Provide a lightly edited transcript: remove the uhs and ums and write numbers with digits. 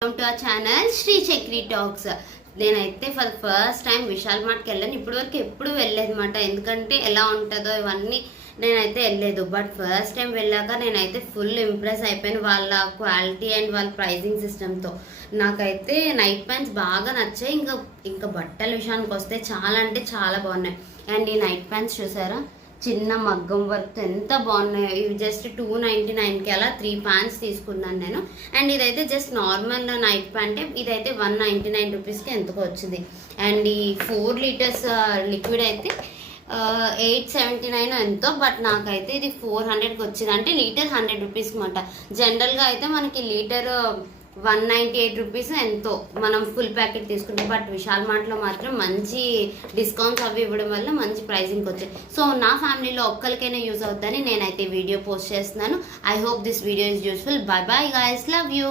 Welcome to our channel Shri Chakri talks. నేనైతే first time Vishal మార్ట్కి వెళ్ళాను. ఇప్పటి వరకు ఎప్పుడు వెళ్ళలేదు అనమాట, ఎందుకంటే ఎలా ఉంటుందో ఇవన్నీ నేనైతే వెళ్ళలేదు. బట్ ఫస్ట్ టైం వెళ్ళాక నేనైతే ఫుల్ ఇంప్రెస్ అయిపోయాను వాళ్ళ క్వాలిటీ అండ్ వాళ్ళ ప్రైజింగ్ సిస్టమ్తో. నాకైతే నైట్ ప్యాంట్స్ బాగా నచ్చాయి. ఇంకా బట్టల విషయానికి వస్తే చాలా అంటే చాలా బాగున్నాయి. అండ్ ఈ నైట్ ప్యాంట్స్ చూసారా, చిన్న మగ్గం వర్క్ ఎంత బాగున్నాయి. ఇవి జస్ట్ 299కి అలా 3 ప్యాంట్స్ తీసుకున్నాను నేను. అండ్ ఇదైతే జస్ట్ నార్మల్ నైట్ ప్యాంటే, ఇదైతే 199 రూపీస్కి ఎంతకు వచ్చింది. అండ్ ఈ 4 లీటర్స్ లిక్విడ్ అయితే 879 ఎంతో, బట్ నాకైతే ఇది 400కి వచ్చింది. అంటే లీటర్ 100 రూపీస్ అనమాట. జనరల్గా అయితే మనకి లీటర్ 198 రూపీస్ ఎంతో మనం ఫుల్ ప్యాకెట్ తీసుకుంటే, బట్ విశాల్ మార్ట్లో మాత్రం మంచి డిస్కౌంట్స్ అవి ఇవ్వడం వల్ల మంచి ప్రైజింగ్కి వచ్చాయి. సో నా ఫ్యామిలీలో ఒక్కరికైనా యూజ్ అవుతుందని నేనైతే వీడియో పోస్ట్ చేస్తున్నాను. I hope this video is useful. By bye guys, love you.